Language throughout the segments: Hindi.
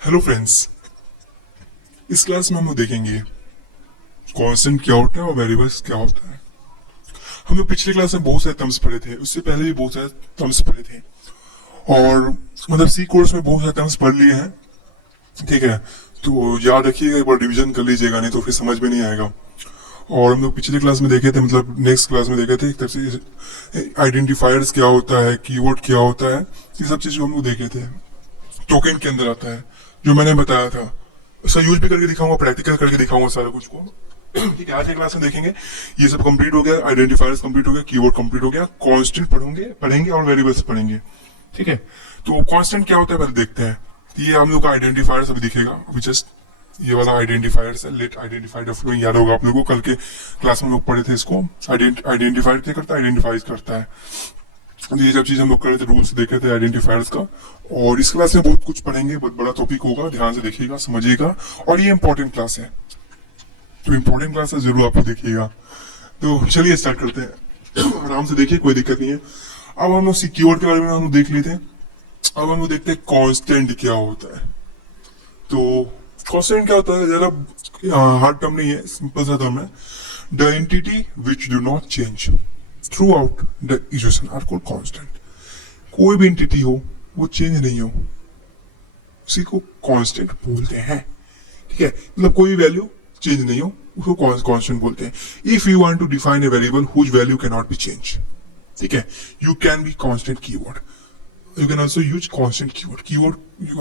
हेलो फ्रेंड्स, इस क्लास में हम लोग देखेंगे कांस्टेंट क्या होता है और वेरिएबल्स क्या होता है। हम लोग पिछले क्लास में बहुत सारे टर्म्स पढ़े थे, उससे पहले भी बहुत सारे टर्म्स पढ़े थे और मतलब सी कोर्स में बहुत सारे टर्म्स पढ़ लिए हैं। ठीक है, तो याद रखिएगा, एक बार रिवीजन कर लीजिएगा, नहीं तो फिर समझ में नहीं आएगा। और हम लोग पिछले क्लास में देखे थे, मतलब नेक्स्ट क्लास में देखे थे एक तरह से आइडेंटिफायर्स क्या होता है, कीवर्ड क्या होता है, ये सब चीज हम लोग देखे थे। टोकन के अंदर आता है जो मैंने बताया था, उसका यूज भी करके दिखाऊंगा, प्रैक्टिकल करके दिखाऊंगा सारा कुछ को। ठीक है, आज के क्लास में देखेंगे। ये सब कंप्लीट हो गया, आइडेंटिफायर्स कंप्लीट हो गया, कीवर्ड कंप्लीट हो गया, कांस्टेंट पढ़ेंगे और वेरिएबल्स पढ़ेंगे। ठीक है, तो कांस्टेंट क्या होता है पहले देखते हैं। ये हम लोग का आइडेंटिफायर्स अभी दिखेगा, अभी जस्ट ये वाला आइडेंटिफायर्स है, लेट आइडेंटिफाइड ऑफ फ्लोइंग, याद होगा आप लोगों को, कल के क्लास में हम लोग पढ़े थे इसको। आइडेंटिफाइड क्या करता है, आइडेंटिफाइज करता है। ये सब चीज हम लोग कर रहे थे, रूल्स देखे थे आइडेंटिफायर्स का। और इस क्लास में बहुत कुछ पढ़ेंगे, बहुत बड़ा टॉपिक होगा, ध्यान से देखिएगा, समझिएगा। और ये इंपॉर्टेंट क्लास है, तो इंपॉर्टेंट क्लास है, जरूर आपको देखिएगा। तो चलिए स्टार्ट करते हैं, आराम से देखिए, कोई दिक्कत नहीं है। अब हम लोग कीवर्ड के बारे में हम देख लेते हैं। अब हम लोग देखते हैं कांस्टेंट क्या होता है। तो कांस्टेंट क्या होता है, जरा हार्ड टर्म नहीं है, सिंपल सा टर्म है। The entity which do not change throughout the equation are called constant. कोई भी एंटिटी हो वो चेंज नहीं हो, उसी को कांस्टेंट बोलते हैं। ठीक है, मतलब कोई वैल्यू चेंज नहीं हो, उसको कांस्टेंट बोलते हैं। If you want to define a variable whose value can not be change, ठीक है, you can be constant keyword. You can also use constant keyword.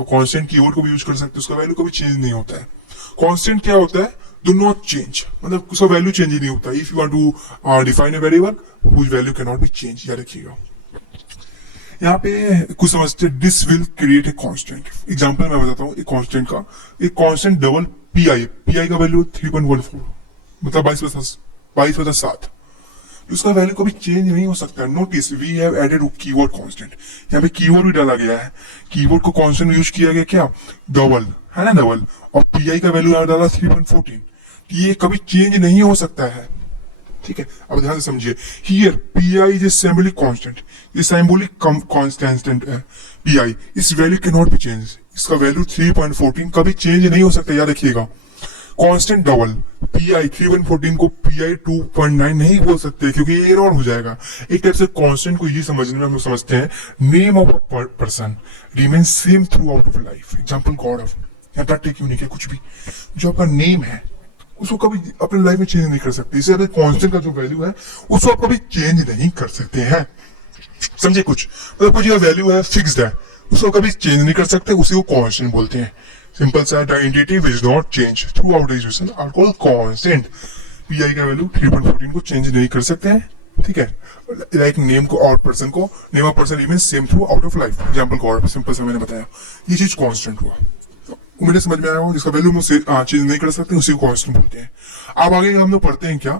Constant keyword को भी यूज कर सकते हैं, उसका वैल्यू कभी चेंज नहीं होता है। कांस्टेंट क्या होता है, डू नॉट चेंज, मतलब उसका वैल्यू चेंज ही नहीं होता। If you want to define a variable whose value can not be change, याद रखिएगा। यहाँ पे कुछ समझते हैं, this will create a constant. Example मैं बताता हूँ एक कांस्टेंट का। एक कांस्टेंट डबल पी आई का वैल्यू 3.14, मतलब 22/7। उसका वैल्यू कभी चेंज नहीं हो सकता। Notice we have added keyword constant, यहाँ पे कीवर्ड भी डाला गया है। कीवर्ड को कांस्टेंट यूज किया गया, क्या, डबल है ना, डबल। और पीआई का वैल्यू डाला 3.14, ये कभी चेंज नहीं हो सकता है। ठीक है, अब ध्यान से समझिए। Here pi is a symbolic constant, ये सिंबॉलिक कांस्टेंट है पीआई। इस value can not be change, इसका वैल्यू 3.14 कभी चेंज नहीं हो सकता, याद रखिएगा। कांस्टेंट डबल पीआई 3.14 को पीआई 2.9 नहीं बोल सकते, क्योंकि ये एरर हो जाएगा। एक टाइप से कांस्टेंट को ये समझने में हम लोग समझते हैं, name of a person remain same through out of life. Example God of, यहाँ तक टेक यूनिक है, कुछ भी जो आपका नेम है उसको कभी अपने लाइफ में चेंज नहीं कर सकते। इससे कांस्टेंट का जो वैल्यू है उसको आप कभी चेंज नहीं कर सकते हैं। समझे कुछ, मतलब कुछ वैल्यू है, फिक्स्ड है, उसको कभी चेंज नहीं कर सकते, उसी को कांस्टेंट बोलते हैं। सिंपल सा, the entity which not change throughout the equation are called constant. Pi का वैल्यू 3.14 को चेंज नहीं कर सकते हैं। ठीक है, लाइक नेम को और पर्सन को, name of person remain same through out of life. Example God, simple सा मैंने बताया, ये चीज कांस्टेंट हुआ। मुझे समझ में आया हो, जिसका वैल्यू चेंज नहीं कर सकते उसी को कांस्टेंट बोलते हैं। अब आगे हम लोग पढ़ते हैं क्या,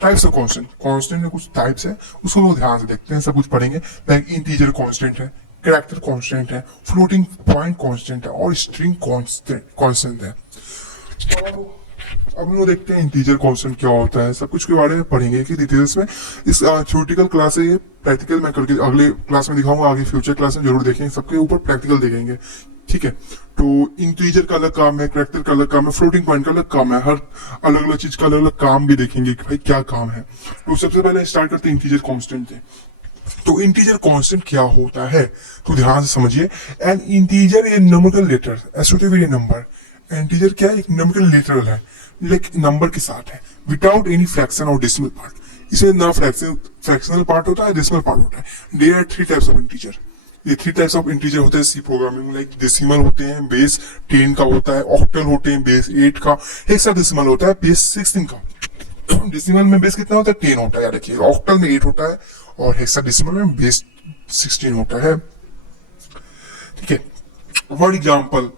टाइप्स ऑफ कांस्टेंट। कांस्टेंट में कुछ टाइप्स है, उसको लोग ध्यान से देखते हैं, सब कुछ पढ़ेंगे। लाइक इंटीजर कांस्टेंट है, कैरेक्टर कांस्टेंट है, फ्लोटिंग पॉइंट कांस्टेंट है और स्ट्रिंग कांस्टेंट है। अब हम लोग देखते हैं इंटीजर कांस्टेंट क्या होता है, सब कुछ के बारे में पढ़ेंगे कि डिटेल्स में। इस थ्योरेटिकल क्लास है, ये प्रैक्टिकल मैं करके अगले क्लास में दिखाऊंगा, आगे फ्यूचर क्लास में जरूर देखेंगे, सबके ऊपर प्रैक्टिकल देखेंगे। ठीक है, तो इंटीजर का अलग काम है, कैरेक्टर का अलग काम है, फ्लोटिंग पॉइंट का अलग काम है, हर अलग अलग चीज का अलग अलग काम भी देखेंगे कि भाई क्या काम है। तो सबसे पहले स्टार्ट करते हैं इंटीजर कांस्टेंट से। तो इंटीजर कांस्टेंट क्या होता है, तो ध्यान से समझिए। An integer a numerical letter associated with a number. Integer क्या है, एक न्यूमेरिकल लेटर है, लाइक नंबर के साथ है, विदाउट एनी फ्रैक्शन और डेसिमल पार्ट। इसमें ना फ्रैक्शनल पार्ट होता है, डेसिमल पार्ट होता है। There are 3 types of integer. ये 3 टाइप्स ऑफ इंटीजर होते हैं सी प्रोग्रामिंग, लाइक डेसिमल होते हैं, बेस 10 का होता है, ऑक्टल होते हैं, बेस 8 का, हेक्साडेसिमल होता है, बेस 16 का। डेसिमल में बेस कितना होता है, 10 होता है, याद रखिए। ऑक्टल में 8 होता है और हेक्साडेसिमल में बेस 16 होता है। ठीक है, फॉर एग्जाम्पल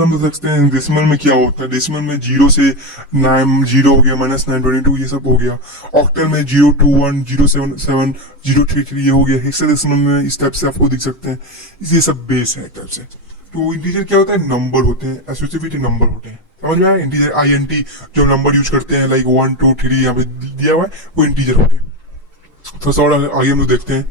हम देखते हैं डेसिमल में क्या होता है। डेसिमल में 0 से 9 0 हो गया, -922 ये सब हो गया। ऑक्टल में 021 077 033 ये हो गया। हेक्साडेसिमल में इस टाइप से आपको दिख सकते हैं, ये सब बेस है एक टाइप से। तो इंटीजर क्या होता है, नंबर होते हैं, एसोसिएटेड नंबर होते हैं, समझ में आया। इंटीजर INT जो नंबर यूज करते हैं, लाइक 1 2 3 यहाँ पे दिया हुआ है, वो इंटीजर होते हैं। तो थोड़ा आगे हम लोग देखते हैं।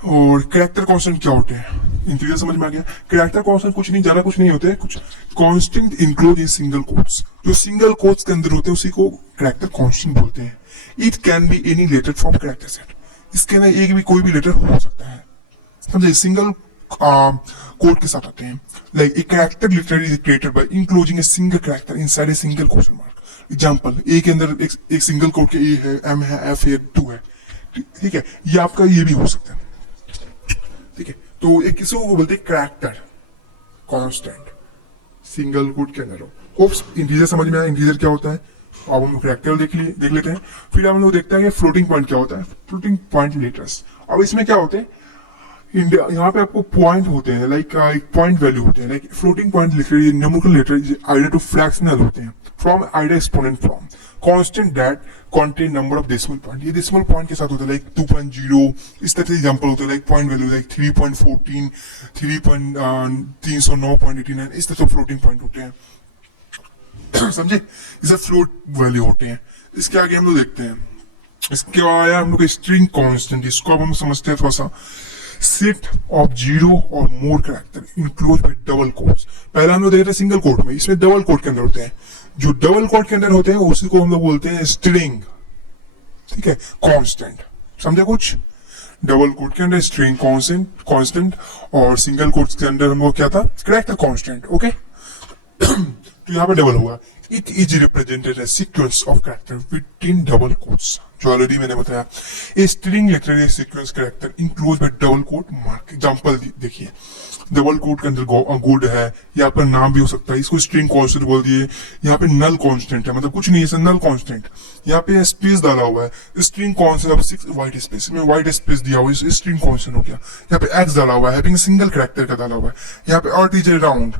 और कैरेक्टर कांस्टेंट क्या होते हैं, इंटीजर समझ में आ गया। कैरेक्टर कांस्टेंट कुछ नहीं, ज्यादा कुछ नहीं होते हैं, कुछ constant include in single quotes, जो सिंगल कोट्स के अंदर होते हैं उसी को कैरेक्टर कांस्टेंट बोलते हैं। It can be any letter from character set, इसके अंदर एक भी कोई भी लेटर हो सकता है, समझे। सिंगल कोड के साथ आते हैं। Like a character literal is created by enclosing a single character inside a single question mark. Example, A के अंदर एक सिंगल कोड के ए है, एम है, एफ है, 2 है, ठीक है। ये आपका ये भी हो सकता है, ठीक है। तो एक किसी को बोलते हैं कैरेक्टर कांस्टेंट, सिंगल कोड के अंदर हो। होप्स इंटीजर समझ में आया, इंटीजर क्या होता है। अब हम लोग कैरेक्टर देख लेते हैं। फिर हम लोग देखते हैं कि फ्लोटिंग पॉइंट क्या होता है। फ्लोटिंग पॉइंट लेटर्स, अब इसमें क्या होते हैं, इंडिया यहाँ पे आपको पॉइंट होते हैं, लाइक एक पॉइंट वैल्यू होते हैं। Like floating point literary numerical letter either to fractional होते हैं, from either exponent from constant that contain number of decimal point. ये डेसिमल पॉइंट के साथ होता है, लाइक 2.0 इस तरह से एग्जांपल होता है। लाइक पॉइंट वैल्यू लाइक 3.14, 3.309.89 इस तरह से फ्लोटिंग पॉइंट होते हैं, समझे। इसे फ्लोट वैल्यू होते हैं। इसके आगे हम लोग देखते हैं, इसके आया हम लोग स्ट्रिंग कांस्टेंट, इसको अब हम समझते हैं थोड़ा सा। सेट ऑफ 0 और मोर character enclose by double quotes. पहला हम लोग देख रहे हैं सिंगल कोट में, इसमें डबल कोट के अंदर होते हैं। जो डबल कोट के अंदर होते हैं उसी को हम लोग बोलते हैं स्ट्रिंग, ठीक है, कांस्टेंट। समझे कुछ। डबल कोट के अंदर स्ट्रिंग कांस्टेंट और सिंगल कोट्स के अंदर हम लोग क्या था, कैरेक्टर कांस्टेंट, ओके। तो यहाँ पे डबल हुआ। It is represented as sequence of character within double quotes, जो ऑलरेडी मैंने बताया। A string literary sequence character enclose by double quote mark. Example देखिए, डबल कोट के अंदर गुड है, यहाँ पर नाम भी हो सकता है, इसको स्ट्रिंग कांस्टेंट बोल दिए। यहाँ पे नल कांस्टेंट है, मतलब कुछ नहीं है, नल कांस्टेंट। यहाँ पे स्पेस डाला हुआ है, string constant of 6 white space में व्हाइट स्पेस दिया हुआ है, स्ट्रिंग कांस्टेंट हो गया। यहाँ पे एक्स डाला हुआ है, हैविंग सिंगल कैरेक्टर का डाला हुआ है। यहाँ पे आर्टिजर राउंड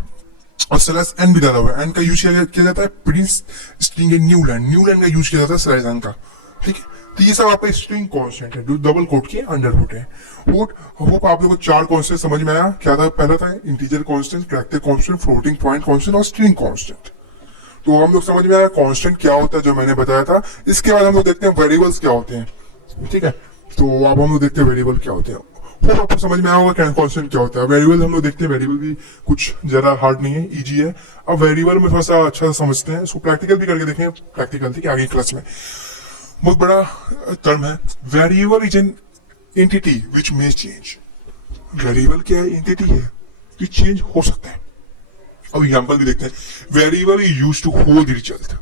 और स्लैश एन भी डाला हुआ है। एन का यूज किया जाता है Prince string in new land का यूज किया जाता है स्लैश एन का, ठीक है। तो ये सब आपका स्ट्रिंग कांस्टेंट है जो डबल कोट के अंडर होते हैं। होप आप लोगों को 4 कांस्टेंट समझ में आया। क्या था, पहला था integer constant, character constant, floating point constant और स्ट्रिंग कांस्टेंट। तो हम लोग समझ में आया कांस्टेंट क्या होता है, जो मैंने बताया था। इसके बाद हम लोग देखते हैं वेरिएबल्स क्या होते हैं, ठीक है। तो अब हम लोग देखते हैं वेरिएबल क्या होते हैं। होप आपको समझ में आया होगा कांस्टेंट क्या होता है। वेरिएबल हम लोग देखते हैं, वेरिएबल भी कुछ जरा हार्ड नहीं है, इजी है। अब वेरिएबल में थोड़ा सा अच्छा समझते हैं, इसको प्रैक्टिकल भी करके देखें, प्रैक्टिकल ठीक है, आगे क्लास में। बहुत बड़ा टर्म है। Variable is an entity which may change. Variable क्या है, एंटिटी है, ये चेंज हो सकता है। अब एग्जांपल भी देखते हैं। Variable is used to hold result.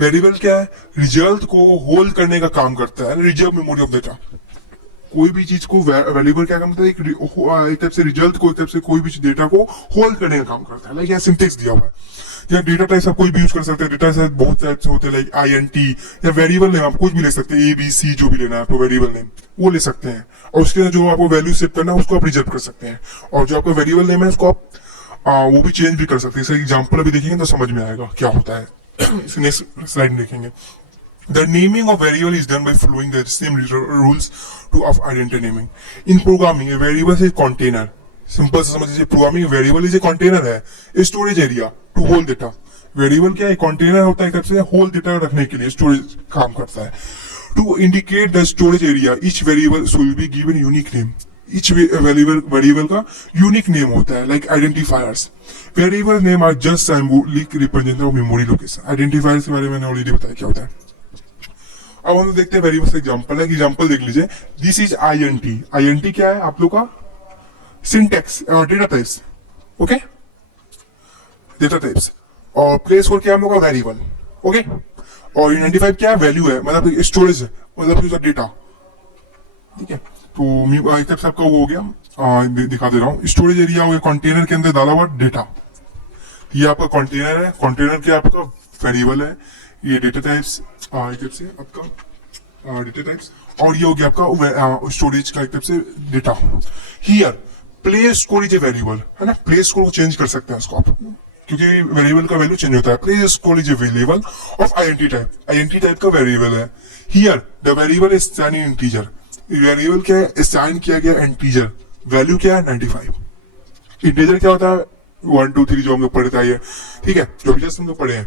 Variable क्या है, रिजल्ट को होल्ड करने का काम करता है, रिजर्व मेमोरी ऑफ डेटा। कोई भी चीज को वेरिएबल क्या काम करता है, एक टाइप से रिजल्ट को, एक टाइप से कोई भी डेटा को होल्ड करने का काम करता है। लाइक यहाँ सिंटेक्स दिया हुआ है, या डेटा टाइप आप कोई भी यूज कर सकते हैं। डेटा टाइप बहुत टाइप से होते हैं, लाइक INT या वेरिएबल नेम, आप कुछ भी ले सकते हैं, ABC जो भी लेना है आपको वेरिएबल नेम वो ले सकते हैं। और उसके जो आपको वैल्यू सेव करना है उसको आप रिजर्व कर सकते हैं। और जो आपका वेरिएबल नेम है उसको आप वो भी चेंज भी कर सकते हैं। इसका एग्जाम्पल अभी देखेंगे तो समझ में आएगा क्या होता है। नेक्स्ट स्लाइड देखेंगे। The naming of variable is done by following the same rules to of identity naming. In programming, a variable is a container. Simple से समझिए, programming variable is a container है, storage area to hold data. Variable क्या है, कंटेनर होता है एक तरफ से होल्ड डेटा रखने के लिए, स्टोरेज काम करता है। To indicate the storage area each variable will be given unique name. Each variable का यूनिक नेम होता है, like identifiers. Variable name are just symbolic representation of memory location. Identifiers के बारे में मैंने ऑलरेडी बताया क्या होता है। अब हम देखते हैं वेरिएबल से एग्जांपल है। एग्जांपल देख लीजिए, दिस इज INT। INT क्या है आप लोग का, syntax data types, okay, data types. और प्लेस होल्ड क्या है हम लोग का, वेरिएबल, ओके। और आइडेंटिफाई क्या है, वैल्यू है, मतलब स्टोरेज मतलब डेटा, ठीक है। तो एक तरफ से आपका वो हो गया, दिखा दे रहा हूँ। स्टोरेज एरिया हो गया, कंटेनर के अंदर डाला हुआ डेटा, ये आपका कंटेनर है। कंटेनर क्या आपका वेरिएबल है, ये डेटा टाइप्स से आपका डेटा टाइप्स, और ये हो गया आपका स्टोरेज का एक टाइप से data. Here place score is a variable है ना, प्लेस स्कोर को चेंज कर सकते हैं इसको आप, क्योंकि वेरिएबल का वैल्यू चेंज होता है। Place score is a variable of INT type. INT type का वेरिएबल है। Here the variable is assign in integer. Variable क्या है, असाइन किया गया इंटीजर। वैल्यू क्या है, 95। इंटीजर क्या होता है, 1 2 3 जो हम लोग पढ़ते हैं, ठीक है, जो भी जस्ट हम लोग पढ़े हैं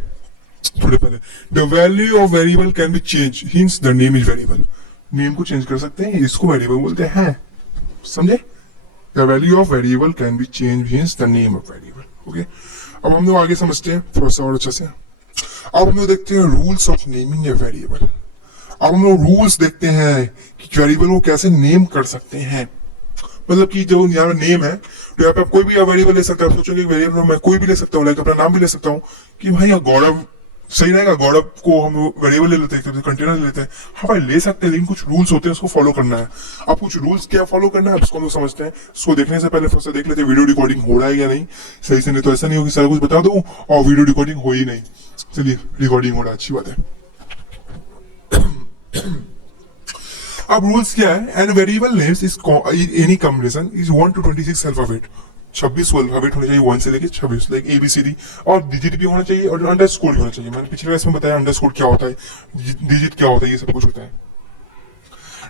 थोड़े पहले। The value of variable can be change, hints the name is variable. Name को चेंज कर सकते हैं, इसको वेरिएबल बोलते हैं, समझे। The value of variable can be change means the name of variable. Okay, अब हम लोग आगे समझते हैं थोड़ा सा और अच्छे से। अब हम लोग देखते हैं rules of naming a variable. अब हम लोग रूल्स देखते हैं कि वेरिएबल को कैसे नेम कर सकते हैं। मतलब कि जो यहाँ नेम है तो यहाँ पे आप कोई भी वेरिएबल ले सकते हैं। आप सोचोगे वेरिएबल मैं कोई भी ले सकता हूँ, लाइक अपना नाम भी ले सकता हूँ कि भाई गौरव सही रहेगा, गौरव को हम वेरिएबल ले लेते हैं, कंटेनर ले लेते हैं। हाँ भाई ले सकते हैं, लेकिन कुछ रूल्स होते हैं उसको फॉलो करना है। अब कुछ रूल्स क्या फॉलो करना है उसको हम लोग समझते हैं। उसको देखने से पहले फर्स्ट देख लेते हैं वीडियो रिकॉर्डिंग हो रहा है या नहीं सही से, नहीं तो ऐसा नहीं होगी सारा कुछ बता दूं और वीडियो रिकॉर्डिंग हो ही नहीं। चलिए रिकॉर्डिंग हो रहा है, अच्छी बात है। अब रूल्स क्या है, and variable names is any combination is 1 to 26 alphabet. 26 alphabet होने चाहिए, 1 से लेके 26, लाइक ABCD, और डिजिट भी होना चाहिए और अंडरस्कोर भी होना चाहिए। मैंने पिछले क्लास में बताया अंडरस्कोर क्या होता है, डिजिट क्या होता है, ये सब कुछ होता है।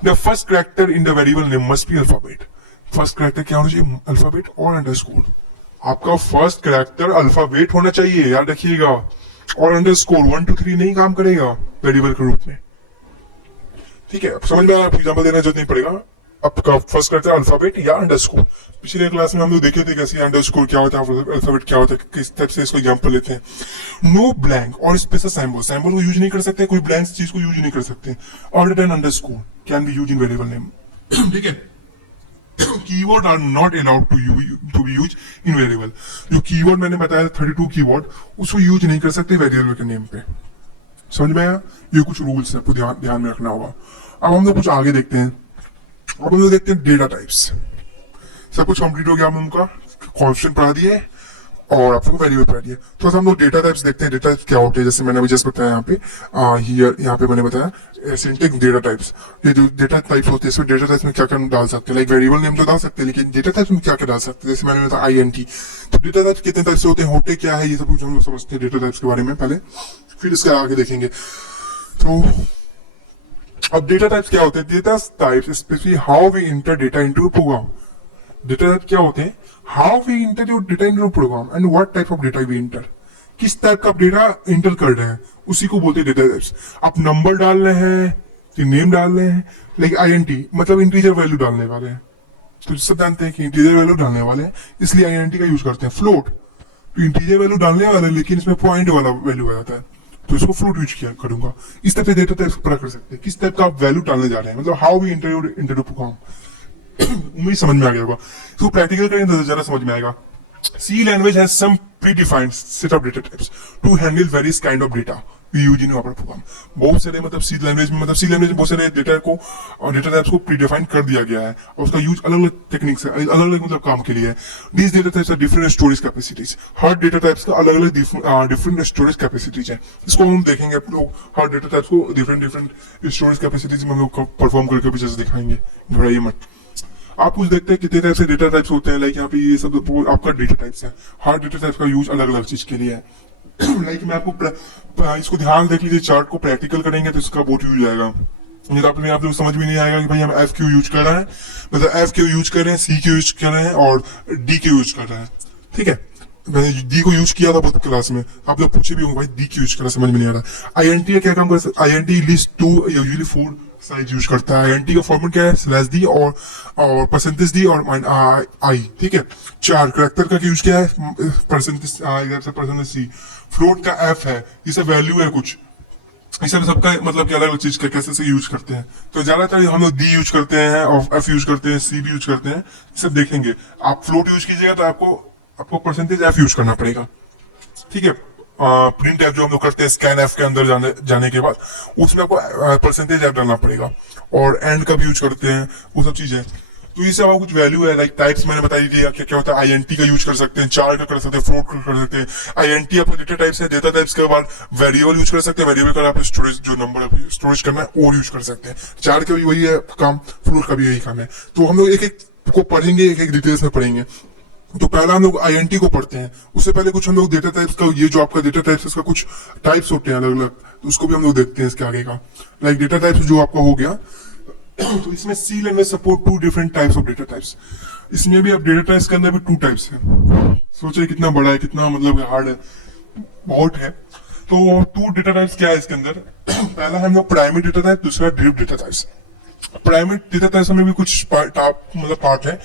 The first character in the variable name must be alphabet. First character क्या होना चाहिए, अल्फाबेट और अंडरस्कोर। आपका फर्स्ट कैरेक्टर अल्फाबेट होना चाहिए, याद रखिएगा, और अंडरस्कोर 1 to 3 नहीं काम करेगा वेरिएबल के रूप में। ठीक है, अब समझ में आया, एग्जांपल देना जरूरत नहीं पड़ेगा। आपका फर्स्ट करता है अल्फाबेट या अंडरस्कोर। पिछले क्लास में हम लोग देखे थे कैसे अंडरस्कोर क्या होता है, अल्फाबेट क्या होता है, किस टाइप से इसको एग्जांपल लेते हैं। नो ब्लैंक और स्पेशल सिंबल, सिंबल को यूज नहीं कर सकते, कोई ब्लैंक चीज को यूज नहीं कर सकते। और then underscore can be use in variable name. ठीक है, keyword are not allowed to be use in variable. जो कीवर्ड मैंने बताया 32 कीवर्ड, उसको यूज नहीं कर सकते वेरिएबल के नेम पे। समझ में आया, ये कुछ रूल्स है, आपको ध्यान में रखना होगा। अब हम लोग कुछ आगे देखते हैं। अब हम लोग देखते हैं डेटा टाइप्स। सब कुछ कंप्लीट हो गया, हम उनका क्वेश्चन पढ़ा दिए और आपको वेरिएबल पढ़ा दिए। थोड़ा सा हम लोग डेटा टाइप्स देखते हैं। डेटा टाइप्स क्या होते हैं, जैसे मैंने अभी जस्ट बताया यहाँ पे, यहाँ पे मैंने बताया सिंटेक्स डेटा टाइप्स। ये जो डेटा टाइप्स होते हैं इसमें डेटा टाइप्स में क्या क्या डाल सकते हैं, लाइक वेरिएबल नेम तो डाल सकते हैं, लेकिन डेटा टाइप्स में क्या क्या डाल सकते हैं, जैसे मैंने बताया INT। तो डेटा टाइप्स कितने टाइप से होते हैं, होते क्या है, ये सब कुछ हम लोग समझते हैं डेटा टाइप्स के बारे में पहले, फिर इसके आगे देखेंगे। तो अब डेटा टाइप्स क्या होते हैं, data types specially how we enter data into program. Data type क्या होते हैं, how we enter your data into program and what type of data we enter. किस टाइप का डेटा इंटर कर रहे हैं उसी को बोलते हैं डेटा टाइप्स। आप नंबर डाल रहे हैं कि नेम डाल रहे हैं, लाइक INT मतलब इंटीजर वैल्यू डालने वाले हैं, तो सब जानते हैं कि इंटीजर वैल्यू डालने वाले हैं, इसलिए INT का यूज करते हैं। फ्लोट तो इंटीजर वैल्यू डालने वाले, लेकिन इसमें पॉइंट वाला वैल्यू आ जाता है, तो इसको फ्लोट यूज किया करूंगा। इस टाइप से डेटा टाइप्स पता कर सकते हैं किस टाइप का आप वैल्यू डालने जा रहे हैं, मतलब हाउ वी इंटर प्रोग्राम। उम्मीद समझ में आ गया होगा। तो प्रैक्टिकल करेंगे तो ज्यादा समझ में आएगा। C language has some predefined set of data types to handle various kind of data we use in our program। बहुत सारे मतलब C language में बहुत सारे डेटा को और डेटा टाइप्स को प्रीडिफाइन कर दिया गया है और उसका यूज अलग अलग टेक्निक से अलग अलग मतलब काम के लिए है। These data types are different storage capacities। Her data types का अलग अलग डिफरेंट स्टोरेज कैपेसिटीज है। इसको हम देखेंगे आप लोग, हर डेटा टाइप्स को डिफरेंट स्टोरेज कैपेसिटीज में हम लोग परफॉर्म करके भी जैसे दिखाएंगे, घबराइए मत। आप कुछ देखते हैं कितने टाइप से डेटा टाइप्स होते हैं, लाइक यहाँ पे ये सब आपका डेटा टाइप्स है। हर डेटा टाइप्स का यूज अलग अलग चीज के लिए है। लाइक मैं आपको इसको ध्यान देख लीजिए, चार्ट को प्रैक्टिकल करेंगे तो इसका बहुत यूज आएगा। नहीं तो आप लोग समझ में नहीं आएगा कि भाई हम FQ यूज कर रहे हैं, मतलब FQ यूज कर रहे हैं, CQ यूज कर रहे हैं और DQ यूज कर रहे हैं। ठीक है, मैंने D को यूज किया था बहुत क्लास में, आप लोग पूछे भी होंगे भाई D क्यों यूज करा, समझ में नहीं आ रहा। INT क्या काम कर सकता है, INT list 2 usually 4 size use करता है। INT का फॉर्मेट क्या है, /d और %d और I। ठीक है, 4 कैरेक्टर का यूज क्या है, %c। फ्लोट का F है, ये सब वैल्यू है कुछ, इस सबका मतलब कि अलग अलग चीज का कैसे से यूज करते हैं। तो ज्यादातर हम लोग D यूज करते हैं और F यूज करते हैं, C भी यूज करते हैं, सब देखेंगे। आप फ्लोट यूज कीजिएगा तो आपको %f यूज करना पड़ेगा। ठीक है, प्रिंट एफ जो हम लोग करते हैं स्कैन एफ के अंदर जाने के बाद उसमें आपको %f डालना पड़ेगा, और एंड का भी यूज करते हैं, वो सब चीजें। तो ये सब कुछ वैल्यू है, लाइक टाइप्स मैंने बताई दिया क्या क्या होता है। INT का यूज कर सकते हैं, चार का कर सकते हैं, फ्लोट का कर सकते हैं। INT आपका डेटा टाइप्स है, डेटा टाइप्स के बाद वेरिएबल यूज कर सकते हैं, वेरिएबल का आप स्टोरेज जो नंबर स्टोरेज करना है वो यूज कर सकते हैं। चार का भी वही है काम, फ्लोट का भी यही काम है। तो हम लोग एक एक को पढ़ेंगे, एक एक डिटेल्स में पढ़ेंगे। तो पहला हम लोग INT को पढ़ते हैं, उससे पहले कुछ हम लोग डेटा टाइप्स का, ये जो आपका डेटा टाइप्स इसका कुछ टाइप्स होते हैं अलग अलग, तो उसको भी हम लोग देखते हैं इसके आगे का। लाइक डेटा टाइप्स जो आपका हो गया, तो इसमें C language support 2 different types of data types. इसमें भी अब डेटा टाइप्स के अंदर भी 2 टाइप्स है। सोचिए कितना बड़ा है, कितना मतलब हार्ड है, बहुत है। तो 2 डेटा टाइप्स क्या है इसके अंदर, पहला हम लोग प्राइमरी डेटा टाइप, दूसरा drip data types. Primary data types में भी कुछ पार्ट है।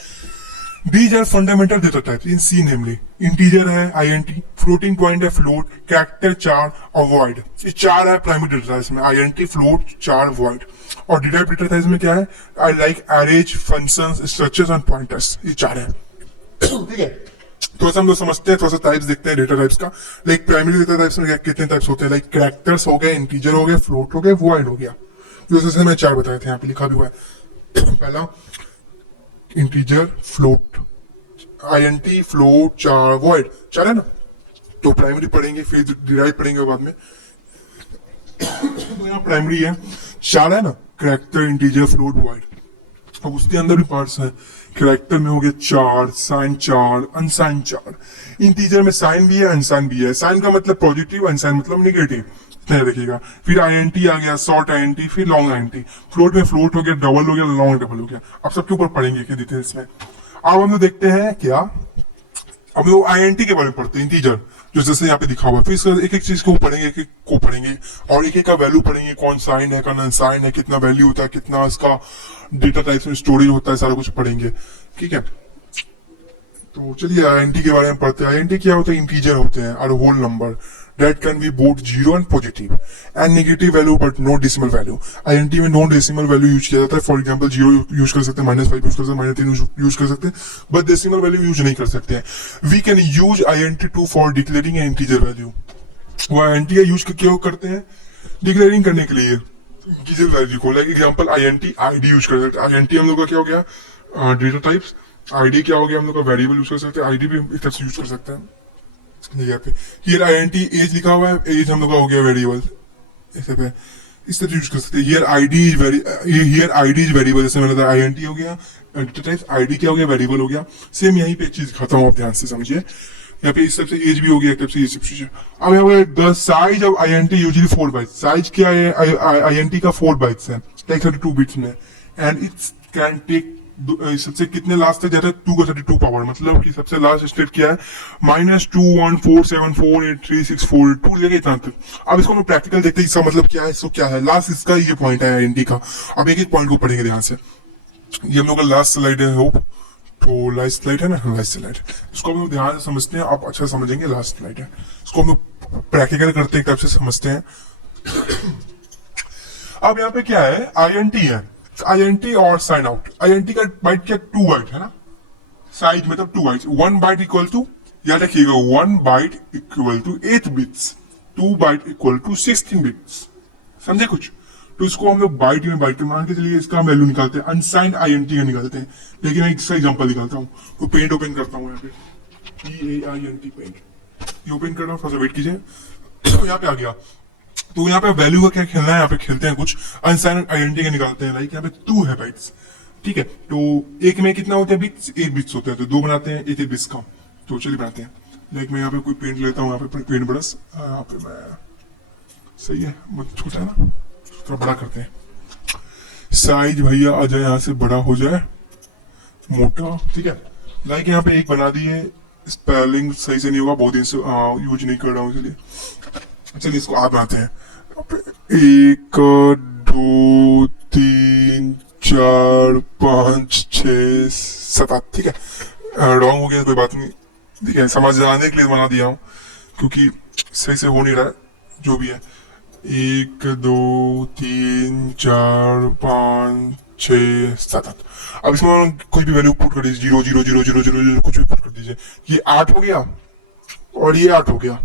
These are fundamental data types in C namely. Integer है INT, floating point है float, character char और void. ये चार है प्राइमरी डेटा टाइप्स में, INT, float, char, void. और derived डेटा टाइप्स में क्या है? I like arrays, functions, structures and pointers. ये चार है. ठीक है. थोड़ा सा हम लोग समझते हैं, थोड़ा सा टाइप्स देखते हैं डेटा टाइप्स का. लाइक प्राइमरी डेटा टाइप्स में कितने टाइप्स होते हैं? लाइक कैरेक्टर्स हो गए, इंटीजर हो गया, फ्लोट हो गया, वॉइड हो गया. जैसे मैं चार बताए थे, यहाँ पे लिखा भी हुआ है. पहला इंटीजर, फ्लोट, आईएनटी, फ्लोट, चार, वॉइड. चार है ना. तो प्राइमरी पढ़ेंगे, फिर डिराइव पढ़ेंगे बाद में. तो यहाँ प्राइमरी है, चार है ना, कैरेक्टर, इंटीजर, फ्लोट, वॉइड. अब उसके अंदर भी पार्ट्स हैं. कैरेक्टर में हो गया चार, साइन चार, अनसाइन चार. इंटीजर में साइन भी है, अनसाइन भी है. साइन का मतलब पॉजिटिव, अनसाइन मतलब निगेटिव. नहीं देखिएगा. फिर आईएनटी आ गया, शॉर्ट आईएनटी, फिर लॉन्ग आईएनटी. फ्लोट में फ्लोट हो गया, डबल हो गया, लॉन्ग डबल हो गया. अब सबके ऊपर पढ़ेंगे के डिटेल्स में. अब हम लोग देखते हैं क्या, अब लोग आईएनटी के बारे में पढ़ते हैं. इंटीजर जो जैसे यहाँ पे दिखा हुआ है, फिर इसका एक एक चीज को पढ़ेंगे, एक एक को पढ़ेंगे और एक एक का वैल्यू पढ़ेंगे. कौन साइन है, कौन अनसाइन है, कितना वैल्यू होता है, कितना इसका डेटा टाइप्स में स्टोरेज होता है, सारा कुछ पढ़ेंगे. ठीक है. तो चलिए आईएनटी के बारे में पढ़ते हैं. आईएनटी क्या होता है? इंटीजर होते हैं और whole number that can be both zero and positive and negative value but no decimal value. INT में नॉन डेसिमल वैल्यू यूज किया जाता है. फॉर एग्जांपल जीरो यूज कर सकते हैं, -5 यूज कर सकते हैं, -3 यूज कर सकते हैं, बट डेसिमल वैल्यू यूज नहीं कर सकते हैं. We can use INT to for declaring an integer value. वो INT का यूज क्यों करते हैं? डिक्लेयरिंग करने के लिए इंटीजर वैल्यू को. Like example INT ID use कर सकते हैं. INT हम लोग का क्या हो गया? Data types. ID क्या हो गया? हम लोग का वेरिएबल यूज कर सकते हैं. ID भी इस तरह से यूज कर सकते हैं. यहाँ पे हियर INT एज लिखा हुआ है, एज हम लोग का हो गया वेरिएबल. ऐसे पे इस तरह यूज कर सकते हैं. Here ID is variable. जैसे मैंने बताया INT हो गया डेटा टाइप, ID क्या हो गया? वेरिएबल हो गया. सेम यहीं पे एक चीज खाता हूँ, आप ध्यान से समझिए. यहाँ पे इस तरफ से एज भी हो गया, एक तरफ से ये सब चीजें. अब यहाँ पे the size of INT usually 4 bytes. Size क्या है? INT का 4 बाइट्स है, लाइक 32 बिट्स में. एंड इट्स कैन टेक सबसे कितने लास्ट तक जाता है? 2 का 32 पावर. मतलब कि सबसे लास्ट स्टेट क्या है? -214748364 लेके इतना तक. अब इसको हम प्रैक्टिकल देखते हैं, इसका मतलब क्या है, इसको क्या है. लास्ट इसका ये पॉइंट है INT का. अब एक एक पॉइंट को पढ़ेंगे ध्यान से. ये हम लोग का लास्ट स्लाइड है, होप. तो लास्ट स्लाइड है ना, लास्ट स्लाइड. इसको हम लोग ध्यान से समझते हैं, आप अच्छा समझेंगे. लास्ट स्लाइड है, इसको हम लोग प्रैक्टिकल करते हैं, एक तरफ से समझते हैं. अब यहाँ पे क्या है? INT है, INT और साइन आउट. INT का बाइट क्या? 2 बाइट है ना. साइज मतलब 2 बाइट. 1 बाइट इक्वल टू, याद रखिएगा, 1 byte equal to 8 bits. 2 byte equal to 16 bits. समझे कुछ? तो इसको हम लोग बाइट में मान के चलिए इसका वैल्यू निकालते हैं. अनसाइंड INT का निकालते हैं. लेकिन मैं इसका एग्जांपल निकालता हूँ. तो पेंट ओपन करता हूँ यहाँ पे, PAINT पेंट. ये ओपन कर रहा हूँ, थोड़ा सा वेट कीजिए. तो यहाँ पे आ गया. तो यहाँ पे वैल्यू का क्या खेलना है? यहाँ पे खेलते हैं कुछ अनसाइंड INT का निकालते हैं. लाइक यहाँ पे 2 है बाइट्स. ठीक है. तो एक में कितना होते हैं बिट्स? 8 बिट्स होते हैं. तो 2 बनाते हैं, 8 बिट्स का. तो चलिए बनाते हैं. लाइक मैं यहाँ पे कोई पेंट लेता हूँ, यहाँ पे पेंट ब्रश. यहाँ पे मैं, सही है, बहुत छोटा है ना, थोड़ा बड़ा करते हैं. साइज भैया आ जाए, यहाँ से बड़ा हो जाए, मोटा. ठीक है. लाइक यहाँ पे एक बना दिए. स्पेलिंग सही से नहीं होगा, बहुत दिन से यूज नहीं कर रहा हूँ, इसलिए. चलिए इसको आप बनाते हैं. 1 2 3 4 5 6 7. ठीक है. रॉन्ग हो गया, कोई बात नहीं. ठीक है, समझ आने के लिए बना दिया हूँ, क्योंकि सही से हो नहीं रहा है, जो भी है. 1 2 3 4 5 6 7 8. अब इसमें कोई भी वैल्यू पुट कर दीजिए. 0 0 0 0 0 0 कुछ भी पुट कर दीजिए. ये 8 हो गया और ये 8 हो गया.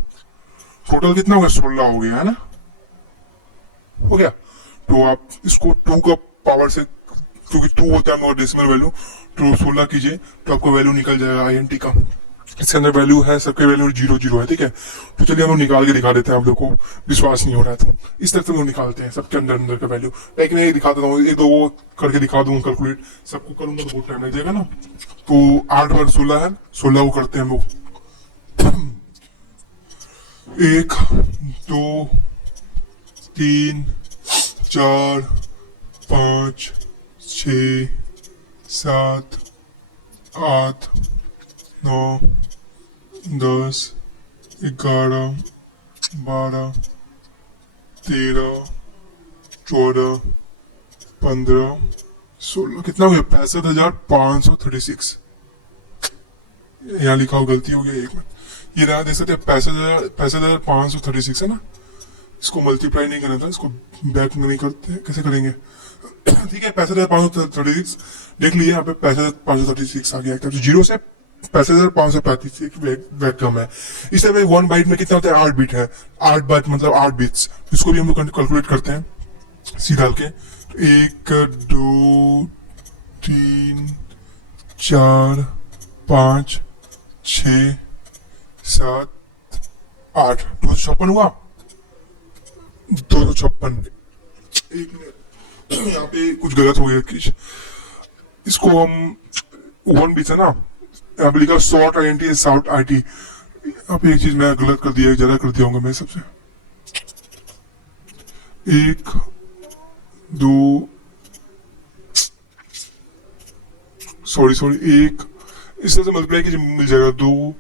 टोटल कितना हो गया? 16 हो गया, है ना. हो गया. तो आप इसको 2 का पावर से, क्योंकि 2 होता है हमारा डेसिमल वैल्यू, तो 16 कीजिए तो आपको वैल्यू निकल जाएगा INT का. इसके अंदर वैल्यू है, सबके वैल्यू 0 0 है. ठीक है. तो चलिए हम लोग निकाल के दिखा देते हैं. आप लोग को विश्वास नहीं हो रहा है तो इस तरह से हम लोग निकालते हैं सबके अंदर अंदर का वैल्यू. लेकिन मैं दिखा देता हूँ, 1 2 करके दिखा दूंगा. कैलकुलेट सबको करूंगा तो बहुत टाइम लग जाएगा ना. तो 8 बार 16 है, 16 को करते हैं हम लोग. 1 2 3 4 5 6 7 8 9 10 11 12 13 14 15 16. कितना हो गया? 65,536. यहाँ लिखा हो, गलती हो गया, एक मिनट। ये रहा, देख सकते हैं 65,536 है ना। इसको मल्टीप्लाई नहीं करना था, इसको बैक नहीं करते, कैसे करेंगे? ठीक है, 65,536 देख लीजिए, यहाँ पे 65,536 आ गया। तो जीरो से 65,535 बैक कम है। इस तरह 1 बाइट में कितना होता है? 8 बिट है। 8 बाइट मतलब 8 बिट्स। इसको भी हम लोग कैलकुलेट करते हैं सी डाल के। 1 2 3 4 5 6 7 8, 256 हुआ। 256। एक मिनट, यहाँ पे कुछ गलत हो गया कुछ। इसको हम 1 बीच है ना, यहाँ पे लिखा शॉर्ट INT शॉर्ट IT। यहाँ पे एक चीज मैं गलत कर दिया, ज्यादा कर दिया होगा मैं सबसे। 1 2 सॉरी 1 इस तरह से मल्टीप्लाई कीजिए, मिल जाएगा 2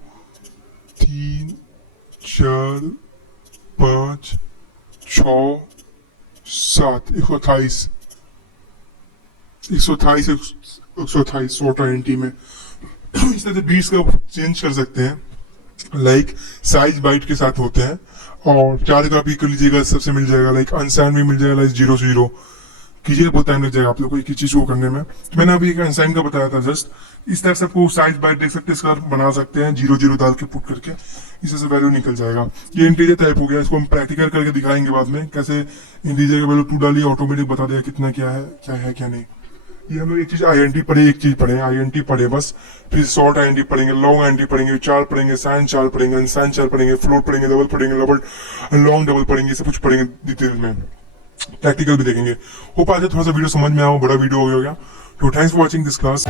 3 4 5 6 7 128 शॉर्ट INT में। इस तरह से बीट्स का चेंज कर सकते हैं, लाइक साइज बाइट के साथ होते हैं। और 4 का भी कर लीजिएगा, सबसे मिल जाएगा, लाइक अनसाइन भी मिल जाएगा, लाइक 0 से 0 कीजिएगा, बहुत टाइम लग जाएगा आप लोग को एक ही चीज को करने में। तो मैंने अभी एक अनसाइन का बताया था जस्ट। इस तरह से आपको साइज बाइट देख सकते हैं, इसका बना सकते हैं 0 0 डाल के पुट करके, इससे से वैल्यू निकल जाएगा। ये इंटीजर टाइप हो गया, इसको हम प्रैक्टिकल करके दिखाएंगे बाद में, कैसे इंटीजर का वैल्यू 2 डालिए, ऑटोमेटिक बता देगा कितना क्या है क्या नहीं। ये हम लोग एक चीज INT पढ़े, एक चीज पढ़े INT पढ़े बस। फिर शॉर्ट INT पढ़ेंगे, लॉन्ग INT पढ़ेंगे, 4 पढ़ेंगे, साइन 4 पढ़ेंगे, अनसाइन 4 पढ़ेंगे, फ्लोट पढ़ेंगे, डबल पढ़ेंगे, लॉन्ग डबल पढ़ेंगे, सब कुछ पढ़ेंगे डिटेल में। प्रैक्टिकल भी देखेंगे। होप आज थोड़ा सा वीडियो समझ में आया, बड़ा वीडियो हो गया। तो thanks for watching this class.